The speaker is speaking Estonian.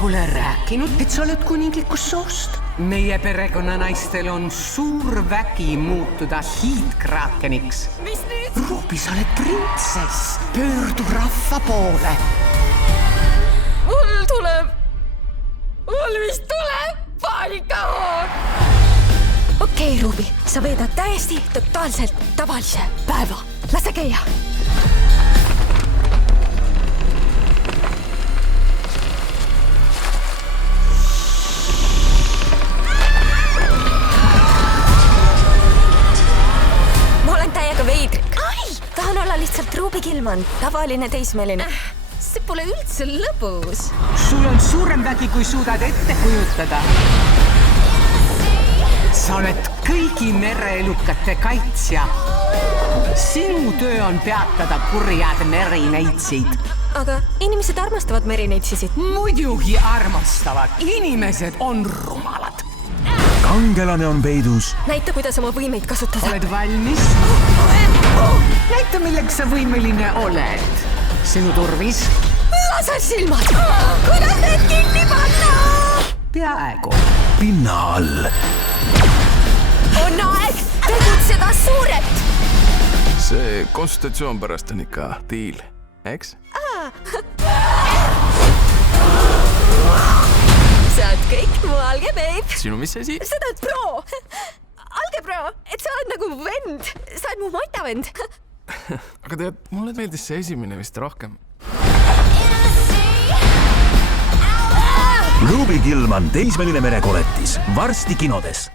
pole rääkinud, et sa oled kuninglikust soost. Meie perekonnanaistel on suur vägi muutuda hiidkrakeniks. Mis nüüd? Ruubi, sa oled printsess. Pöördu rahva poole. Mul vist tuleb paanikahoog. Okei, Ruubi, sa veedad täiesti totaalselt tavalise päeva. Lase käia. Ma olen täiega veidrik. Tahan olla lihtsalt Ruubi Gilman, tavaline teismeline. See pole üldse lõbus. Sul on suurem vägi, kui suudad ette kujutada. Sa oled kõigi mereelukate kaitsja. Sinu töö on peatada kurjad merineitsid. Aga inimesed armastavad merineitsisid. Muidugi armastavad. Inimesed on rumalad. Kangelane on peidus. Näita, kuidas oma võimeid kasutada. Oled valmis? Näita, milleks sa võimeline oled. Sinu turvis? Lase silmad! Kuidas need kinni panna? Peaaegu. Pinna all. On aeg tegutseda suurelt! See konsultatsioon pärast on ikka diil, eks? Sa oled kõik mu algebeib. Sinu mis asi? Sa oled pro. Algebro, et sa oled nagu vend. Sa oled mu matavend. Aga tead, mulle meeldis see esimene vist rohkem. Ruubi Gilman, teismeline merekoletis. Varsti kinodes.